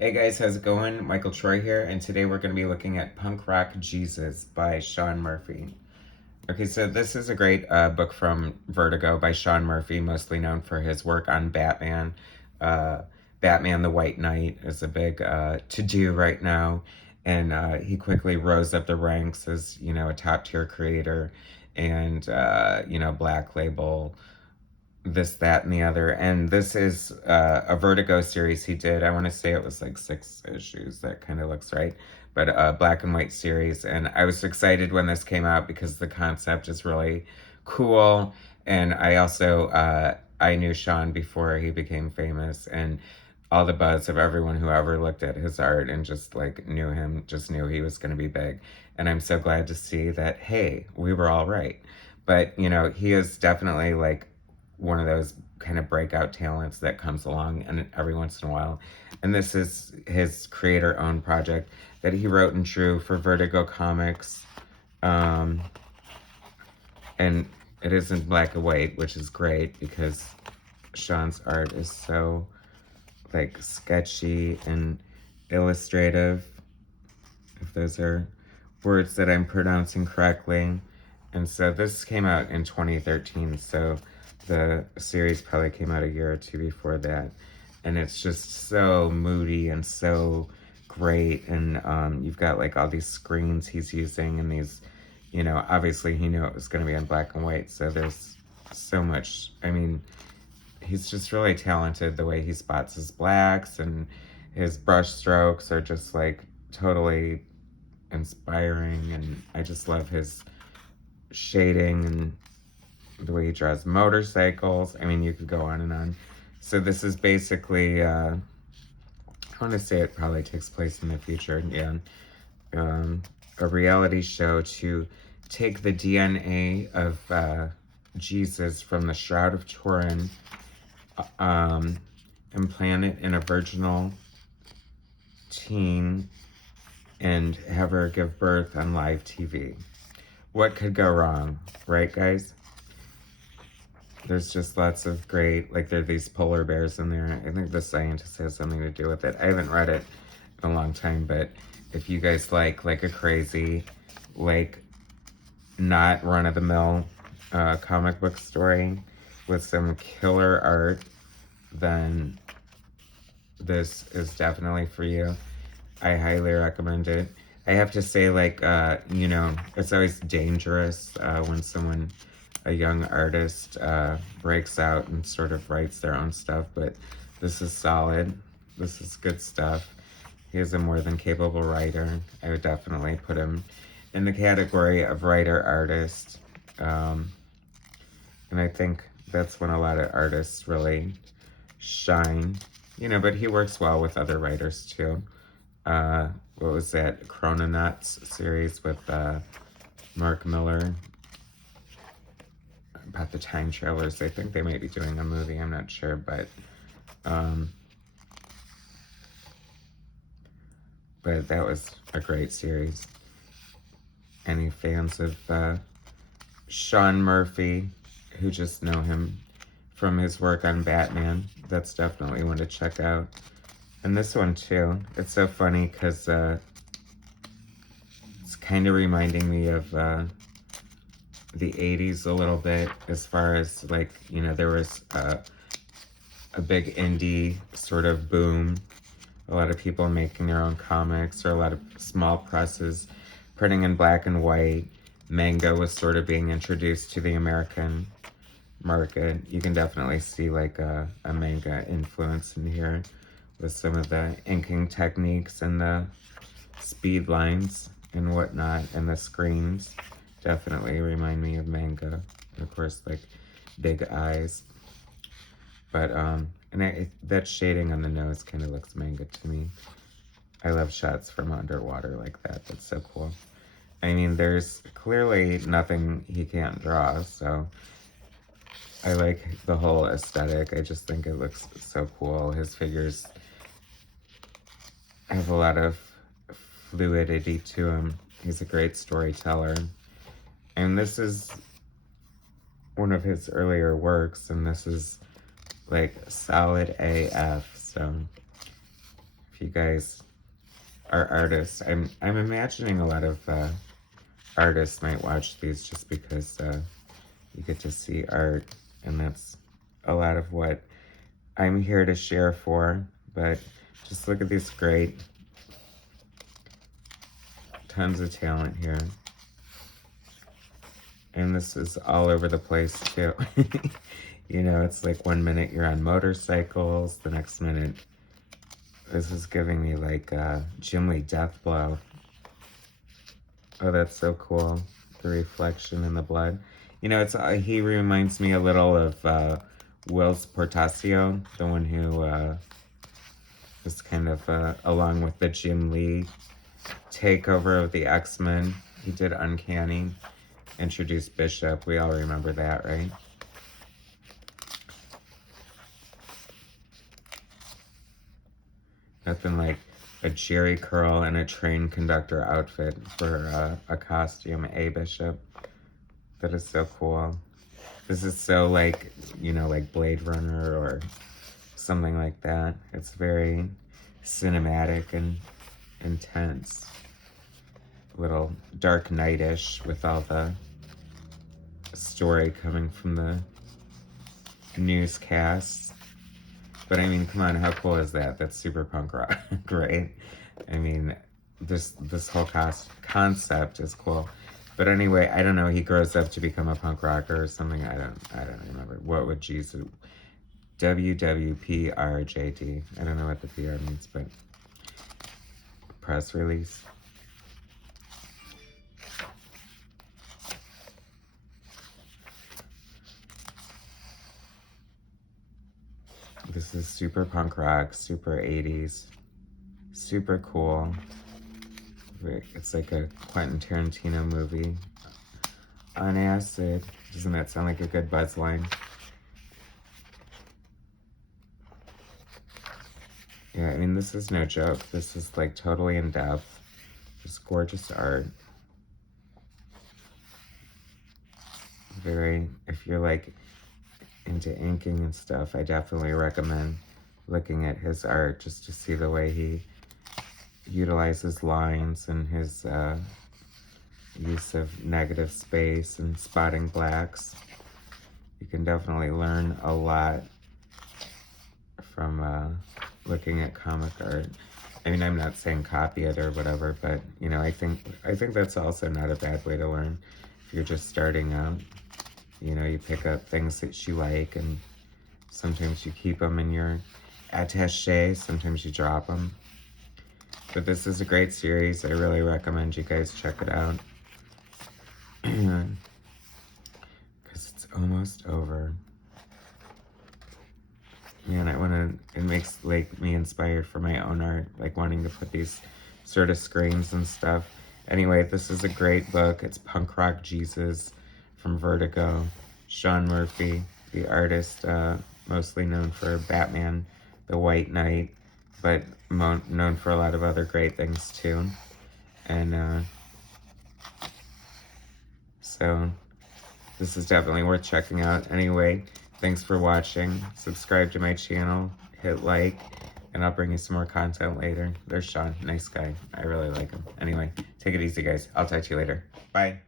Hey guys, how's it going? Michael Troy here, and today we're going to be looking at Punk Rock Jesus by Sean Murphy. Okay, so this is a great book from Vertigo by Sean Murphy, mostly known for his work on Batman. Uh, Batman the White Knight is a big to-do right now, and he quickly rose up the ranks as, a top-tier creator and, Black Label this, that, and the other. And this is a Vertigo series he did. I want to say it was like 6 issues. That kind of looks right. But a black and white series. And I was excited when this came out because the concept is really cool. And I also, I knew Sean before he became famous. And all the buzz of everyone who ever looked at his art and just like knew him, just knew he was going to be big. And I'm so glad to see that, hey, we were all right. But, he is definitely like one of those kind of breakout talents that comes along and every once in a while. And this is his creator-owned project that he wrote and drew for Vertigo Comics. Um, and it is in black and white, which is great because Sean's art is so like sketchy and illustrative, if those are words that I'm pronouncing correctly. And so this came out in 2013, so the series probably came out a year or two before that. And it's just so moody and so great. And you've got like all these screens he's using and these, obviously he knew it was going to be in black and white. So there's so much. I mean, he's just really talented the way he spots his blacks, and his brush strokes are just like totally inspiring. And I just love his shading and the way he draws motorcycles. I mean, you could go on and on. So this is basically, I want to say it probably takes place in the future. Yeah, a reality show to take the DNA of Jesus from the Shroud of Turin, implant it in a virginal teen, and have her give birth on live TV. What could go wrong, right, guys? There's just lots of great, like there are these polar bears in there. I think the scientist has something to do with it. I haven't read it in a long time, but if you guys like a crazy, like not run-of-the-mill comic book story with some killer art, then this is definitely for you. I highly recommend it. I have to say, like, it's always dangerous when someone, a young artist, breaks out and sort of writes their own stuff, but this is solid. This is good stuff. He is a more than capable writer. I would definitely put him in the category of writer-artist. And I think that's when a lot of artists really shine. But he works well with other writers, too. What was that Chrononauts series with Mark Miller about the time travelers? I think they might be doing a movie, I'm not sure, but that was a great series. Any fans of Sean Murphy who just know him from his work on Batman, that's definitely one to check out. And this one too, it's so funny because it's kind of reminding me of the 80s a little bit, as far as like, there was a big indie sort of boom. A lot of people making their own comics, or a lot of small presses printing in black and white. Manga was sort of being introduced to the American market. You can definitely see like a manga influence in here with some of the inking techniques and the speed lines and whatnot, and the screens definitely remind me of manga. And of course, like big eyes. But that shading on the nose kind of looks manga to me. I love shots from underwater like that. That's so cool. I mean, there's clearly nothing he can't draw, so I like the whole aesthetic. I just think it looks so cool. His figures have a lot of fluidity to him. He's a great storyteller. And this is one of his earlier works, and this is like solid AF. So if you guys are artists. I'm imagining a lot of artists might watch these just because you get to see art, and that's a lot of what I'm here to share for. But just look at these great, tons of talent here. And this is all over the place too. You know, it's like 1 minute you're on motorcycles, the next minute, this is giving me like Jim Lee Death Blow. Oh, that's so cool. The reflection in the blood. You know, it's he reminds me a little of Wills Portacio, the one who was kind of along with the Jim Lee takeover of the X-Men. He did Uncanny, introduced Bishop. We all remember that, right? Nothing like a Jerry curl and a train conductor outfit for a costume, a Bishop. That is so cool. This is so like, you know, like Blade Runner or something like that. It's very cinematic and intense. A little Dark Knight-ish with all the story coming from the newscasts. But I mean, come on, how cool is that? That's super punk rock, right? I mean, this whole concept is cool. But anyway, I don't know. He grows up to become a punk rocker or something. I don't remember. What would Jesus? WWPRJD. I don't know what the PR means, but press release. This is super punk rock, super 80s, super cool. It's like a Quentin Tarantino movie on acid. Doesn't that sound like a good buzz line? Yeah, I mean, this is no joke. This is like totally in depth. Just gorgeous art. Very, if you're like into inking and stuff, I definitely recommend looking at his art just to see the way he utilizes lines and his use of negative space and spotting blacks. You can definitely learn a lot from looking at comic art. I mean, I'm not saying copy it or whatever, but you know, I think that's also not a bad way to learn if you're just starting out. You know, you pick up things that you like, and sometimes you keep them in your attaché, sometimes you drop them. But this is a great series. I really recommend you guys check it out. Because it's almost over. Yeah, and it makes like me inspired for my own art, like wanting to put these sort of screens and stuff. Anyway, this is a great book. It's Punk Rock Jesus from Vertigo. Sean Murphy, the artist, mostly known for Batman, the White Knight, but known for a lot of other great things too. And so this is definitely worth checking out. Anyway, thanks for watching. Subscribe to my channel, hit like, and I'll bring you some more content later. There's Sean, nice guy. I really like him. Anyway, take it easy, guys. I'll talk to you later. Bye.